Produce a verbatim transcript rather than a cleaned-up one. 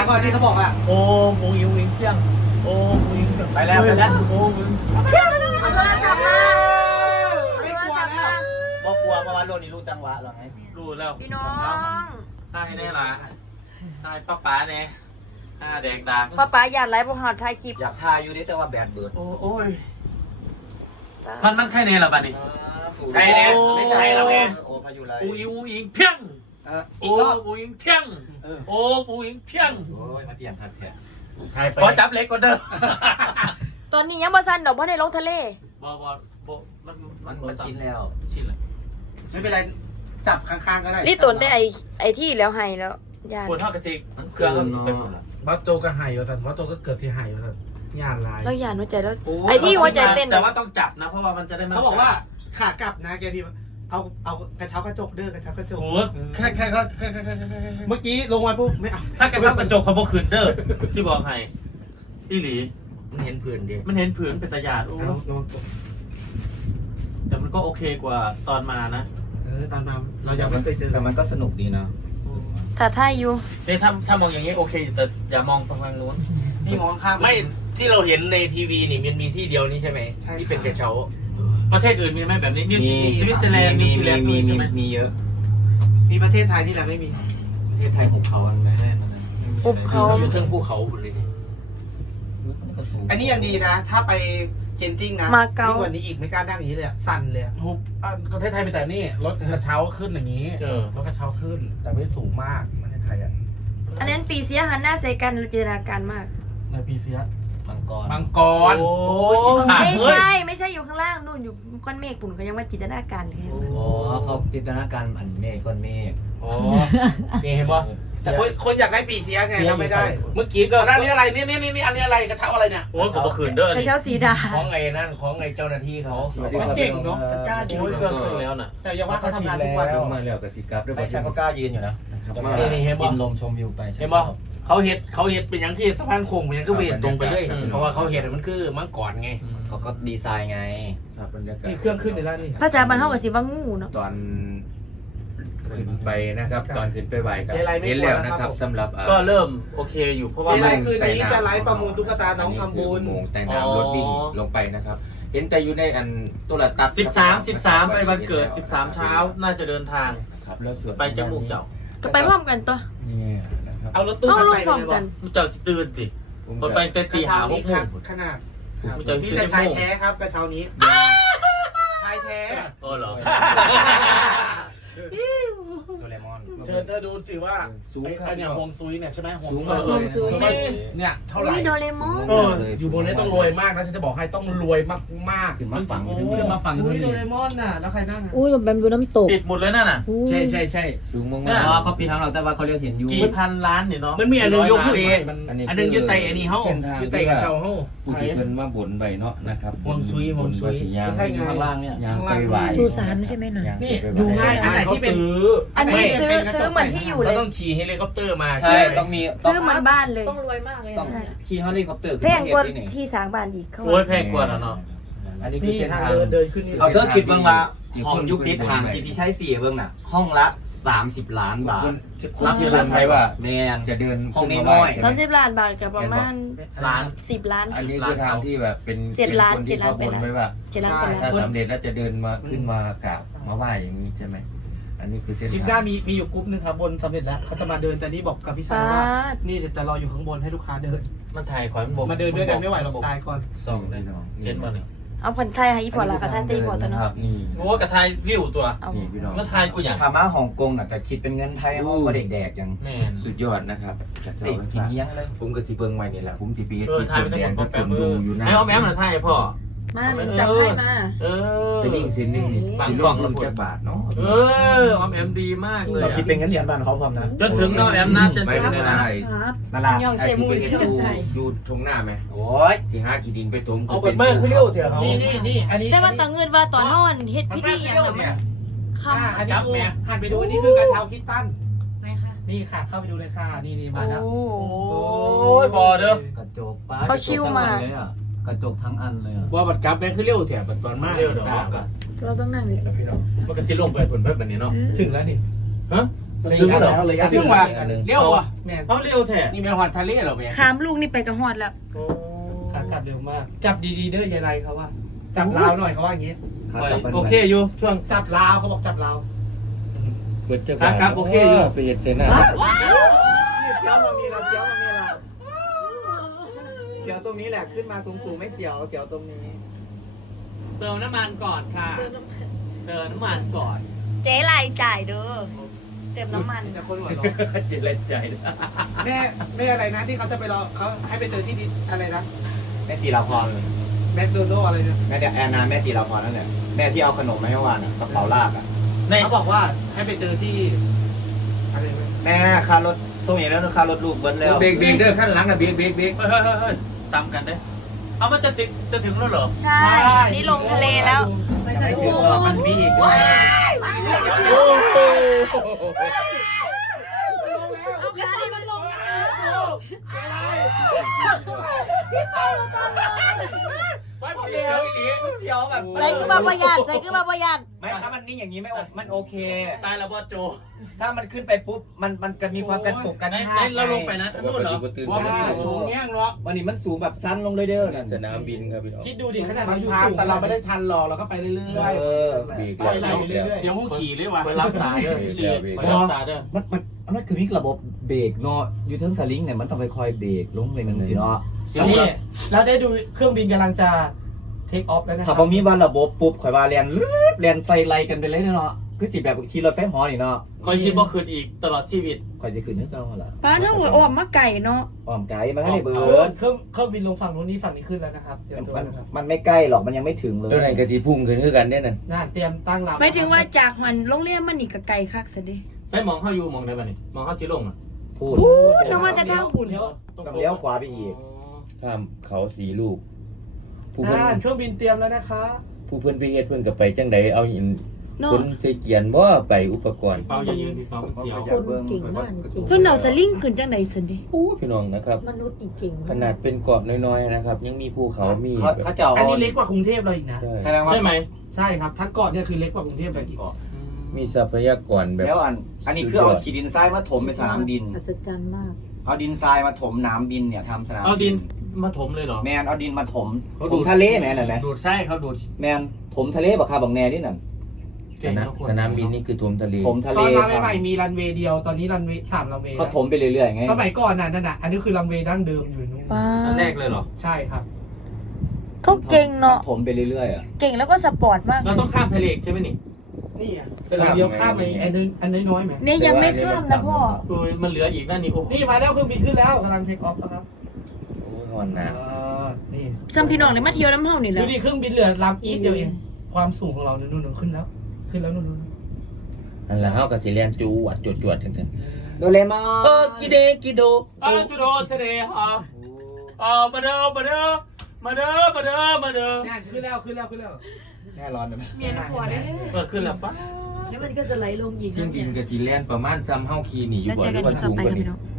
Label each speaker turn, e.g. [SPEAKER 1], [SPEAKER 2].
[SPEAKER 1] ก่อนที่เขาบอกอ่ะ
[SPEAKER 2] โอ้มูอิงอิงเพียงโอ้มูอิงไปแล้วไปแล้วโอ้มึง
[SPEAKER 3] เอาโทรศัพท์มาเอา
[SPEAKER 1] ไม่
[SPEAKER 3] โท
[SPEAKER 1] ก
[SPEAKER 3] ร
[SPEAKER 1] ลัว
[SPEAKER 3] ศัพท์
[SPEAKER 1] แล้ว
[SPEAKER 3] มา
[SPEAKER 4] บอกกลัวเพราะว่าโลนี่รู้จังหวะหรอไง
[SPEAKER 2] รู้แล้ว
[SPEAKER 3] พี่น้อง
[SPEAKER 2] ตายแน่ละตายป้าป๋าแน่หน้าแดงดัง
[SPEAKER 3] ป้าป๋าอยากไลฟ์พวกเราถ่ายคลิป
[SPEAKER 4] อยากทายอยู่นี่แต่ว่าแบดเบิร์ด
[SPEAKER 2] โอ้โอ้ยมันมันใครแน่ละบ้านี้
[SPEAKER 4] ใครเนี่ย
[SPEAKER 2] ไม่ใช่เราไง
[SPEAKER 4] โอ้พายุไร
[SPEAKER 2] อูอิงอูอิงเพียง
[SPEAKER 1] เอออี
[SPEAKER 2] โอ้
[SPEAKER 1] กรอบ
[SPEAKER 2] อูอิงเพียง
[SPEAKER 1] เออ
[SPEAKER 2] โอ้อูอิงเพียง
[SPEAKER 4] โอ้ยมาเปลี่ยนทัดแท้
[SPEAKER 2] ขอจับเล็กกว่าเดิม
[SPEAKER 3] ตอนนี้ยังบ่ซันดอกบ่ได้ลงทะเล
[SPEAKER 2] บอบอบมัน
[SPEAKER 4] มันมันชินแล้ว
[SPEAKER 2] ชินเลย
[SPEAKER 1] ไม่เป็นไรจับข้างๆก็ได้
[SPEAKER 3] นี่ตนได้ไอไอที่แล้วให้แล้วยาน
[SPEAKER 2] ปวดเท่ากระซิกเครื่องก็จะเป็นหมดละ
[SPEAKER 5] บัสโจก็หายอยู่สันบัสโจก็เกิดสีหายอยู่สันงานลาย
[SPEAKER 3] แล้วยานหัวใจแล้ว
[SPEAKER 1] โอ้
[SPEAKER 3] ไอที่หัวใจเต้น
[SPEAKER 2] แต่ว่าต้องจับนะเพราะว่ามันจะได้ไม่
[SPEAKER 1] เขาบอกว่าขากลับนะแกพี่เอาเอากระเช้ากระจกเด้อกระเช้ากระจก
[SPEAKER 2] โอ้แค่แค่แค่แค่แค่แค่แค่
[SPEAKER 1] เมื่อกี้ลงมาปุ๊บไม่เอา
[SPEAKER 2] ถ้ากระชับกระจกเขาบอกขืนเด้อที่บอกให้อีหลี
[SPEAKER 4] มันเห็นผื่นดิ
[SPEAKER 2] มันเห็นผืนเป็นตะหยาดโอ้
[SPEAKER 1] เอาลง
[SPEAKER 2] แต่มันก็โอเคกว่าตอนมานะ
[SPEAKER 1] เออตอนมาเรายังไม่เคยเจอ
[SPEAKER 4] แต่มันก็สนุกดีนะ
[SPEAKER 3] ถ้าท่ายอยู่
[SPEAKER 2] เนี่ยถ้าถ้ามองอย่างนี้โอเคแต่อย่ามองไปทางนู้น
[SPEAKER 1] นี่มองข้าม
[SPEAKER 6] ไม่ที่เราเห็นในทีวีนี่มันมีที่เดียวนี่ใช่ไหม
[SPEAKER 1] ใช่
[SPEAKER 6] ที่เป็นกระเช้า
[SPEAKER 2] ประเทศอื่นมีไหมแบบนี้นิวซีสวิตเซอร์แลนด์นิวซีแลนด์
[SPEAKER 4] มี
[SPEAKER 2] มี
[SPEAKER 4] มี
[SPEAKER 2] ใช่ไหม
[SPEAKER 4] มีเยอะ
[SPEAKER 1] มีประเทศไทยนี่แหละไม่มี
[SPEAKER 6] ประเทศไทยหุบเขาอันแน่นอน
[SPEAKER 3] อุบเขา
[SPEAKER 6] อยู่เทิงภูเขาหมดเลย
[SPEAKER 1] อันนี้ยังดีนะ ถ้าไปเกนติ้งนะ
[SPEAKER 3] มาเก๊า
[SPEAKER 1] ยิ่งกว่านี้อีกไม่กล้านั่งอย่างนี้เลยอะสั่นเลยอะ
[SPEAKER 5] หุบอ่ะประเทศไทยเป็นแต่นี่รถกระเช้าขึ้นอย่างนี้
[SPEAKER 2] เออ
[SPEAKER 5] รถกระเช้าขึ้น แต่ไม่สูงมากประเทศไทยอ่ะ
[SPEAKER 3] อันนั้นปีเสียหันหน้าใส่กันจินตนาการมาก
[SPEAKER 5] ในปีเสีย
[SPEAKER 4] มังกร
[SPEAKER 5] มังกร
[SPEAKER 2] โอ้
[SPEAKER 3] ไม่
[SPEAKER 2] เฮ้ย
[SPEAKER 3] ใช่ไม่ใช่อยู่ข้างล่างนู่นอยู่ก้อนเมฆปุ่นเขายังว่าจินตนาการเลย
[SPEAKER 4] อ๋อเขาจินตนาการอันเมฆก้อนเมฆ
[SPEAKER 6] อ๋อนี่เห็นปะ
[SPEAKER 1] แต่คนคนอยากได้ปีเสียไงเราไม่ได้
[SPEAKER 6] เมื่อกี้ก็
[SPEAKER 5] อันนี้อะไรนี่นี่นี่นี่อันนี้อะไรกระเช้าอะไรเนี่ย
[SPEAKER 2] โอ้ยผมบอกขืนเด้อก
[SPEAKER 3] ระ
[SPEAKER 2] นี่
[SPEAKER 3] เช้าสีดา
[SPEAKER 6] ของไอ้นั่นของไอ้เจ้าหน้าที่เขา
[SPEAKER 1] เขาเก่งเนาะกล้ายื
[SPEAKER 2] โอ้ย
[SPEAKER 1] น
[SPEAKER 2] เครื่องเครื่องแล้วน่ะ
[SPEAKER 1] แต่อย่าว่าเขาทำงานทุกวัน
[SPEAKER 5] แล้
[SPEAKER 4] ลงมาแล้วกับสิกับด้วยแต่ฉันก็กล้ายืนอยู่นะ
[SPEAKER 6] นี่นี่เห็นปะ
[SPEAKER 4] กินลมชมวิวไป
[SPEAKER 6] เห็นปะเขาเห็ดเขาเห็ดเป็นอย่างที่สะพานโค้งเป็นอย่างก็เวทตรงไปเลยเพราะว่าเขาเห็ดมันคือมังกรไง
[SPEAKER 4] เขาก็ดีไซน์ไงครับบรรยากาศ
[SPEAKER 1] นี่เครื่องขึ้นในร้านนี่
[SPEAKER 3] ภาษาบรรเทากับสิว่างูเนาะ
[SPEAKER 4] ตอนขึ้นไปนะครับ
[SPEAKER 1] ครับ
[SPEAKER 4] ตอนขึ้นไปไหวกัน
[SPEAKER 1] เดลัยไม่
[SPEAKER 4] เห็น
[SPEAKER 1] กลัว
[SPEAKER 4] แล้ว
[SPEAKER 1] นะ
[SPEAKER 4] นะ
[SPEAKER 1] ค
[SPEAKER 4] ค
[SPEAKER 1] รั
[SPEAKER 4] รั
[SPEAKER 1] บบ
[SPEAKER 4] สำหรับอ่า
[SPEAKER 2] ก็เริ่มโอเคอยู่เพราะว่า
[SPEAKER 1] เด
[SPEAKER 2] มั
[SPEAKER 1] ลั
[SPEAKER 2] น
[SPEAKER 1] ยคืนนี้จะไลฟ์ประมูลตุ๊กตาน้องทำบุญ
[SPEAKER 4] โมงแต่งน้ำรถวิ่งลงไปนะครับ เห็นแต่อยู่ในอันตุลาตัด
[SPEAKER 2] สิบสามสิบสามไปวันเกิดสิบสามเช้าน่าจะเดินทาง
[SPEAKER 4] ครับแล้วส่วน
[SPEAKER 2] ไปจมูกเจ้า
[SPEAKER 3] ก็ไปพร้อมกันตัว
[SPEAKER 4] นี่นะครับ
[SPEAKER 1] เอารถตู้
[SPEAKER 3] เอา
[SPEAKER 1] มา
[SPEAKER 3] ลง
[SPEAKER 1] ใส่
[SPEAKER 3] พร้อม
[SPEAKER 1] เลย
[SPEAKER 3] กัน
[SPEAKER 2] เจ้าสิตื่นสิ
[SPEAKER 4] ผม
[SPEAKER 2] คนไป
[SPEAKER 4] จะ
[SPEAKER 2] เต็ม
[SPEAKER 1] ก
[SPEAKER 2] ตี
[SPEAKER 1] ระ
[SPEAKER 2] หา
[SPEAKER 1] เช้า
[SPEAKER 2] ห
[SPEAKER 1] นี้
[SPEAKER 2] กโม
[SPEAKER 1] ครับ
[SPEAKER 2] ง
[SPEAKER 1] ขนาด
[SPEAKER 2] กูจะ
[SPEAKER 1] นี่แต่ชายแท้ครับกระเช้านี้ชายแท้
[SPEAKER 2] เออเหรอ
[SPEAKER 6] โดเรมอน
[SPEAKER 5] เธอเธอดูสิว่า
[SPEAKER 4] สูง
[SPEAKER 5] ไอ้
[SPEAKER 4] ครับ
[SPEAKER 5] ไอ้เนี่ยฮวงซุยเนี่ยใช่ไหมฮวง
[SPEAKER 4] สูง
[SPEAKER 5] ซุ
[SPEAKER 4] มาย ก
[SPEAKER 3] ฮวงซุย
[SPEAKER 5] ใช่ไหมเนี่ยเท่าไหร่
[SPEAKER 3] นี่โดเรมอน
[SPEAKER 5] เอออยู่บนนี้ต้องรวยมากนะฉันจะบอกให้ต้องรวยมากมาก
[SPEAKER 4] ขึ้นมาฝั่ง
[SPEAKER 5] ขึ้นมาฝั่ง
[SPEAKER 1] อุ้ย
[SPEAKER 5] นี้
[SPEAKER 1] โดเรมอนน่ะ แล้วใครนั่งอ่ะ
[SPEAKER 3] อุ้ยแบบดูน้ำตก
[SPEAKER 2] ปิดหมดเลยนั่นน่ะ
[SPEAKER 4] ใช่ใช่ใช่สูงมาก
[SPEAKER 2] เนี่ย
[SPEAKER 4] ๆอ๋อเขาปีทั้งเราแต่ว่าเขาเรียกเห็นอยู่
[SPEAKER 2] กี่พันล้านเนี่ยเนาะ
[SPEAKER 6] มันมีอันหนึงยกผู้เอ
[SPEAKER 5] มัน
[SPEAKER 4] อันนี้
[SPEAKER 6] อันหนึงอยู่ไตอันนี้เฮาอยู่ไตกระเช้าเฮา
[SPEAKER 4] ผู้ที่เป็นว่าบ่นใบเนาะนะครับ
[SPEAKER 6] ฮวงซุยฮวงซุย
[SPEAKER 4] ยาง
[SPEAKER 5] ใช่ไง
[SPEAKER 4] ข้างล่างเนี่ยยางไปไหว
[SPEAKER 3] สุสานใช่ไหมน่ะ
[SPEAKER 4] ยาง
[SPEAKER 1] นี่
[SPEAKER 4] ไปไหว
[SPEAKER 1] ดูง่ายอันไหน
[SPEAKER 5] เขา
[SPEAKER 1] ที่เป็น
[SPEAKER 5] ซื้อ
[SPEAKER 3] อันนี้
[SPEAKER 1] ไม่
[SPEAKER 3] ซื้อ
[SPEAKER 1] เป็นกระจก
[SPEAKER 3] ซื้อเหมือนที่อยู่เล
[SPEAKER 6] เรา
[SPEAKER 3] ย
[SPEAKER 6] ต้องขี่เฮลิคอปเตอร์มา
[SPEAKER 4] ใช่ต้องมี
[SPEAKER 3] ซื้อเหมือนบ้านเลย
[SPEAKER 7] ต้องรวยมากเลย
[SPEAKER 4] ต้อง
[SPEAKER 7] ใช่
[SPEAKER 4] ขี่เฮลิคอปเตอร์
[SPEAKER 3] แพงกว่า
[SPEAKER 4] ขึ้นมาเทียบนี่
[SPEAKER 3] ที่สร้างบ้านอีกเขา
[SPEAKER 2] โอ้ยแพงกว่าแล้วเนาะ
[SPEAKER 4] อันนี้คือ
[SPEAKER 1] นี่
[SPEAKER 4] เส้น
[SPEAKER 1] ทาง
[SPEAKER 4] ทาง
[SPEAKER 1] เดินเดินขึ้นนี่
[SPEAKER 4] เอาเธอคิดบ้างละ
[SPEAKER 8] ห้องยุคติดห่างที่ที่ใช้สี่เบื้องน่ะ ห้องละสามสิบล้านบาท
[SPEAKER 4] คนที่เดินไทยว่า
[SPEAKER 8] แมน
[SPEAKER 4] จะเดิน
[SPEAKER 8] ห้องนี้น้อย
[SPEAKER 3] สามสิบล้านบาทกับประมาณ
[SPEAKER 2] ล้าน
[SPEAKER 3] สิบล้าน
[SPEAKER 4] อันนี้คือทางที่แบบเป็น
[SPEAKER 3] เจ็ดล้าน
[SPEAKER 4] คน
[SPEAKER 3] เจ็
[SPEAKER 4] ที่
[SPEAKER 3] ดล้าน
[SPEAKER 4] เขาบนไว้ว่า
[SPEAKER 3] เจ็ดล้านเป็นล้าน
[SPEAKER 4] ถ้าสำเร็จแล้วจะเดินมาขึ้นมากราบมาไหว้อย่างนี้ใช่ไหมอันนี้คือเส้น
[SPEAKER 1] คลิปหน้ามีมีอยู่กรุ๊ปหนึงครับบนสำเร็จแล้วเขาจะมาเดินแต่นี่บอกกับพี่ชายว่า นี่เดี๋ยวจะรออยู่ข้างบนให้ลูกค้าเดิน
[SPEAKER 2] มันถ่ายขวานบก
[SPEAKER 1] มาเดินด้วยกันไม่ไหวหรอกตายก่อน
[SPEAKER 2] สองเลยเห็นมาเนี่ย
[SPEAKER 3] เอาผ่อนไทยให้อีพอละกับไทยตีพอตัวเนาะ
[SPEAKER 4] นี่
[SPEAKER 2] โอ้กระทายวิวตัว
[SPEAKER 3] เอา
[SPEAKER 4] นี่พี่น้อง
[SPEAKER 2] แล้วทายกูอยาก
[SPEAKER 8] ถามว่าฮ่องกงน่ะแต่คิดเป็นเงินไทยห้องก็เด็กๆอย่าง
[SPEAKER 2] แม่น
[SPEAKER 4] สุดยอดนะครับจะเจ้า
[SPEAKER 8] เด็กกินเลี้ยงเลย
[SPEAKER 4] ผมกับทีเบิงไว้นี่แหละผมทีปี
[SPEAKER 2] เออ
[SPEAKER 4] ที่
[SPEAKER 2] ทาย
[SPEAKER 4] เปิ
[SPEAKER 2] ไป
[SPEAKER 4] ด
[SPEAKER 2] ทั้ง
[SPEAKER 4] แด
[SPEAKER 2] หม
[SPEAKER 4] น
[SPEAKER 2] ด
[SPEAKER 4] ก็
[SPEAKER 2] แป
[SPEAKER 4] ค
[SPEAKER 2] ด
[SPEAKER 4] น
[SPEAKER 2] มื
[SPEAKER 4] ดู
[SPEAKER 2] อ
[SPEAKER 4] อยู่หน้า
[SPEAKER 2] ไม่เอาแม้มันทายพ่อ
[SPEAKER 3] มาหนูจับให้มา
[SPEAKER 2] เออ
[SPEAKER 4] สลิงสินนี่
[SPEAKER 2] บางกล่อง
[SPEAKER 4] ลงจากบาทเนาะ
[SPEAKER 2] เออออมแอมดีมากเลย
[SPEAKER 8] เรา
[SPEAKER 2] อะ
[SPEAKER 8] คิดเป็นเงินเหรียญบาทเขาพร้อมนะ
[SPEAKER 2] จนถึงน้องแอมนะจน
[SPEAKER 4] ไม่
[SPEAKER 2] ถึง
[SPEAKER 4] ได้
[SPEAKER 2] นะ
[SPEAKER 3] ครับ
[SPEAKER 8] นั่นแหละ
[SPEAKER 3] ยองเซ
[SPEAKER 4] ไอ้
[SPEAKER 3] มู
[SPEAKER 4] ที่
[SPEAKER 3] น
[SPEAKER 4] เป็น
[SPEAKER 3] ที่
[SPEAKER 4] ดู
[SPEAKER 3] ใส่
[SPEAKER 4] ดูทงหน้าไหม
[SPEAKER 8] โอ้ย
[SPEAKER 4] ที่ห้าขีดินไปถม
[SPEAKER 6] เอาเป็นเบอร์ขึ้นเร็วเถอะเขา
[SPEAKER 1] นี่นี่นี่อันนี้
[SPEAKER 3] แต่ว่าต่างเงินว่าตอนนอนเฮ็ดพิธีอย่างนั้น
[SPEAKER 1] อ่า
[SPEAKER 3] คำ
[SPEAKER 1] อันนี้ดูหันไปดูอันนี้คือกระเช้าคิดตั้น
[SPEAKER 7] ไหนคะ
[SPEAKER 1] นี่ค่ะ เข้าไปดูเลยค่ะ นี่นี่มาแล้ว
[SPEAKER 3] โอ้
[SPEAKER 2] โอ้ยบอเด้อก
[SPEAKER 8] ระจกป้า
[SPEAKER 3] เขาชิวมาก
[SPEAKER 8] เลยอ่ะกระจกทั้งอันเลยอ่ะ
[SPEAKER 6] ว่าบัตรกลับแม่คือเร็วแถบบัตรตอนมาก
[SPEAKER 2] เร็วเดี๋ยว
[SPEAKER 6] ทราบ
[SPEAKER 2] กั
[SPEAKER 6] อะ
[SPEAKER 2] น
[SPEAKER 3] เราต้องนั่งนี่
[SPEAKER 2] มันก็สิลงไปผลแบบนี้เนาะ
[SPEAKER 1] ถึงแล้วนี่
[SPEAKER 2] ฮะ
[SPEAKER 5] เลยอีกอันแล้วเลยอีกอัน
[SPEAKER 6] เรื่องว่าเลี้ยววะ
[SPEAKER 1] แม่น
[SPEAKER 2] เขาเร็วแท้
[SPEAKER 6] นี่แม่หอดทะเลเหรอแม่
[SPEAKER 3] ขามลูกนี่ไปกระหอดแล้ว
[SPEAKER 2] โอ้
[SPEAKER 1] ขากลับเร็วมาก จับดีๆเด้อยายไรเขาว่า จับลาวหน่อยเขาว่าอย่างงี้
[SPEAKER 2] โอเคอยู่ช่วง
[SPEAKER 1] จับลาวเขาบอกจับลาว
[SPEAKER 4] เบิดเจ้า
[SPEAKER 2] ครับครับโอเคอยู่
[SPEAKER 4] ไปเฮ็ดใจหน้า
[SPEAKER 8] เสียวตรงนี้เราเสียวตรงนี้เราเสียวตรงนี้แหละขึ้นมาสูงๆไม่เสียวเสียวตรงนี้
[SPEAKER 2] เติมน้ำมันก่อนค่ะเติมน้ำมันก่อน
[SPEAKER 3] เจ๊ไรจ่ายเด้อเติมน้ำมัน
[SPEAKER 1] แต่คนหัวเราะ
[SPEAKER 4] จิตและใจ
[SPEAKER 1] แม่แม่อะไรนะที่เขาจะไปรอเขาให้ไปเจอที่ดินอะไรนะ
[SPEAKER 8] แม่จีราพร
[SPEAKER 1] แมคโดนัลด์อะไรเนี่ย
[SPEAKER 8] แม่เดี๋ยวแอนนาแม่จีราพรนั่นแหละแม่ที่เอาขนมมาให้วานอ่ะกระเป๋าลากอ่ะ
[SPEAKER 2] ใน
[SPEAKER 1] เขาบอกว่าให้ไปเจอที่อะไรนะ
[SPEAKER 8] แม่ค่ารถส่งอย่างแล้วค่ารถลูกเบิ้ลแล้ว
[SPEAKER 4] เบรกเบรกเด้อขั้นหลังน่ะเบรกเบรกเบรก
[SPEAKER 2] เฮ้ยเฮ้ยเฮ้ยตามกันได้เอามันจะสิจะถึงแล้วเหรอ
[SPEAKER 3] ใช่ นี่ลงทะเลแล้ว
[SPEAKER 1] ยังไม่ถึงหรอกมันมีอีกด้วย
[SPEAKER 3] เอาขาดิมันลงแล้ว
[SPEAKER 8] เสียวเสียวแบบ
[SPEAKER 3] ใส่คือมาประหยัดใส่คือมาประหยัด
[SPEAKER 8] ไม่ถ้ามันนิ่งอย่างนี้ไม่โอมันโอเค
[SPEAKER 2] ตายแล้วบอสโจ
[SPEAKER 8] ถ้ามันขึ้นไปปุ๊บมันมันจะมีความกระตุกกระ
[SPEAKER 2] ไหน
[SPEAKER 8] ชา
[SPEAKER 2] ไหน
[SPEAKER 8] ก
[SPEAKER 2] เราลงไปนะนู่นเหรอ
[SPEAKER 4] ตื่น
[SPEAKER 6] ว่ามันอยู่สูงแง่งเนาะ
[SPEAKER 8] วันนี้มันสูงแบบสั้นลงเลยเด้อนั่น
[SPEAKER 4] สนามบินครับพี่น้อง
[SPEAKER 1] คิดดูดิขนาด
[SPEAKER 5] มั
[SPEAKER 1] เรา
[SPEAKER 5] น
[SPEAKER 1] อยู่
[SPEAKER 5] ชัน
[SPEAKER 1] สูง
[SPEAKER 5] แต่เราไม่ได้ชันหรอกเราก็ไปเรื่อย
[SPEAKER 8] เออ
[SPEAKER 4] เบรก
[SPEAKER 1] ปล่อยไหล
[SPEAKER 4] แล้ว
[SPEAKER 1] ไปเรื่อย
[SPEAKER 6] เสียงหูขี่เลยว่ะ
[SPEAKER 2] ไปรับตาเด้อ
[SPEAKER 4] เบรกเบรก
[SPEAKER 2] ไปรับตาเด้อ
[SPEAKER 8] มันมันมันคือมีระบบเบรกเนาะอยู่เทิงสลิงเนี่ยมันต้องคอยๆเบรกลงไปมันสิเนาะ
[SPEAKER 2] เสียง
[SPEAKER 1] ๆนี่
[SPEAKER 2] หัว
[SPEAKER 1] เราได้ดูเครื่องบินกำลังจะเทคออฟแล้วนะค
[SPEAKER 8] ถ้า
[SPEAKER 1] รับ
[SPEAKER 8] พอมีว่าระบบปุ๊บข่อยว่าเรียนลืดเรียนไฟไล่กันไปเลยเนาะคือสิแบบขี่รถไฟหอนี่เนาะ
[SPEAKER 2] คอยคิดว่าคืนอีกตลอดชีวิต
[SPEAKER 8] ข่อยจะขึ้นนึกเอาล่ะ
[SPEAKER 3] ป้าถ้าหัวออมมาไก่เนาะ
[SPEAKER 8] อ้อมไกลมันให้เบิ
[SPEAKER 1] เครื่อง
[SPEAKER 8] ร์ด
[SPEAKER 1] เครื่องเครื่องบินลงฝั่งนู้นนี่ฝั่งนี้ขึ้นแล้วนะครับเตรียมตัว
[SPEAKER 8] มัน
[SPEAKER 1] นะครับ
[SPEAKER 8] มันไม่ใกล้หรอกมันยังไม่ถึงเลย
[SPEAKER 4] ตัวไหนกะทิพุ่งขึ้นคือกันเนี่ยนั่น
[SPEAKER 1] น่าเตรียมตั้งลำ
[SPEAKER 3] หมายถึงว่าจากหันโรงเรียนมันนี่กับไก่คักซะดิ
[SPEAKER 2] ใส่มองเข้าอยู่มองได้ป่ะนี่มองเข้าชิลงอ่ะ
[SPEAKER 8] พูด
[SPEAKER 3] พูดน้ำมันจะทางหุ่น
[SPEAKER 8] ต้องเลี้ยวขวาไปอีก
[SPEAKER 4] ข้ามเขาสีลูก ผู้เพิ่น
[SPEAKER 1] อ่าเครื่องบินเตรียมแล้วนะคะ
[SPEAKER 4] ผู้เพิ่นไปเฮ็ดเพิ่นก็ไปจังไดเอาหิน
[SPEAKER 3] เนาะ
[SPEAKER 4] คนใส่เกียนบ่ไปอุปกรณ์
[SPEAKER 2] เปาอย่ายืนพี่เปามันเสียว
[SPEAKER 8] คนเก่งมาก
[SPEAKER 3] เพิ่นเอาสลิงขึ้นจังไดสันดิ
[SPEAKER 4] โอ้พี่น้องนะครับ
[SPEAKER 7] มนุษย์อีกเก่ง
[SPEAKER 4] ขนาดเป็นเกาะน้อยๆนะครับ ยังมีภูเขามี
[SPEAKER 8] เขา
[SPEAKER 4] แบบ
[SPEAKER 8] เขาจะเอา
[SPEAKER 1] อันนี้เล็กกว่ากรุงเทพเราอีกนะ
[SPEAKER 4] ใช่
[SPEAKER 8] แสดงว่า
[SPEAKER 2] ใช่ไหม
[SPEAKER 1] ใช่ครับทั้งเกาะเนี่ยคือเล็กกว่ากรุงเทพเลยอีก
[SPEAKER 4] มีทรัพยากรแบบ
[SPEAKER 8] แล้วอันอันนี้คือเอาขีดินทรายมาถมเป็นสนามบิน
[SPEAKER 7] อัศจรรย์มาก
[SPEAKER 8] เอาดินทรายมาถมน้ำบินเนี่ยทำสนาม
[SPEAKER 2] เอาดินมาถมเลยเหรอ
[SPEAKER 8] แมนเอาดินมาถมถมทะเลแมนเห็นไหม
[SPEAKER 6] ดูดไส้เขาดูด
[SPEAKER 8] แมนถมทะเลบักคาบักแนนี่นั่น
[SPEAKER 4] สนามสนามบินนี่คือท่วมทะเล
[SPEAKER 8] ถมทะเล
[SPEAKER 1] ตอนมา
[SPEAKER 8] ครับ
[SPEAKER 1] ใหม่ๆมีรันเวย์เดียวตอนนี้รันเวย์สามรันเวย์
[SPEAKER 8] เขาถมไปเรื่อยๆไง
[SPEAKER 1] สมัยก่อนน่ะนั่นน่ะอันนี้คือรันเวย์ดั้งเดิมอยู่นู่น
[SPEAKER 3] ป้า
[SPEAKER 2] อันแรกเลยเหรอ
[SPEAKER 1] ใช่ครับ
[SPEAKER 3] เขาเก่งเนาะ
[SPEAKER 8] ถมไปเรื่อยๆอ่ะ
[SPEAKER 3] เก่งแล้วก็สปอร์ตมาก
[SPEAKER 2] เราต้องข้ามทะเลใช่ไหมนี่
[SPEAKER 1] นี่อ่ะแต่เราเดียวข้ามไปอันนั้นอันน้อยๆไหม
[SPEAKER 3] เนี่ยยังไม่ข้ามนะพ่อ
[SPEAKER 2] โอ้ยมันเหลืออีกนั่นนี่โอ้
[SPEAKER 1] นี่มาแล้วเครื่องบินขึ้นแล้วกำลังเทคออฟแล้วครับ
[SPEAKER 4] โอ้ยฮอนหนาว
[SPEAKER 1] อ่านี่
[SPEAKER 3] ซัมพี่น้องเลยมาเที่ยวน้ำเฮานี่แห
[SPEAKER 1] ดู
[SPEAKER 3] ละ
[SPEAKER 1] ดิเครื่องบินเหลือลำอีกเดียวเองความสูงของเราเนี่ยนู่นๆขึ้นแล้ว ขึ้นแล้วนู่น
[SPEAKER 4] อันละเฮาก็สิเรียนจูวัดจวดๆจังซั่น
[SPEAKER 8] โดเรมอน
[SPEAKER 4] เออกิเดกิโด
[SPEAKER 2] อาจุโดเสเดฮะอ่ามาเด้อมาเด้อมาเด้อมาเด้อมาเด้อ
[SPEAKER 1] ๆนี่ขึ้นแล้วขึ้นแล้วขึ้นแล้ว
[SPEAKER 8] แน่ร้อนนะ
[SPEAKER 3] เมียน้ำหัวเด้
[SPEAKER 2] เออขึ้นแล้วปะ
[SPEAKER 7] แล้วมันก็จะไหลลงอีก
[SPEAKER 4] เครื่องบินก็สิเรียนประมาณซ้ำเฮาขี่นี่อยู่
[SPEAKER 3] แล้ว
[SPEAKER 4] บ่
[SPEAKER 3] เจอ
[SPEAKER 4] ห
[SPEAKER 3] กั
[SPEAKER 4] รื
[SPEAKER 3] น
[SPEAKER 4] อว่า
[SPEAKER 3] ที่ต่
[SPEAKER 4] สู
[SPEAKER 3] อง ไป
[SPEAKER 4] กว่า
[SPEAKER 3] ค่ะ
[SPEAKER 4] นี้
[SPEAKER 3] พี่น้อง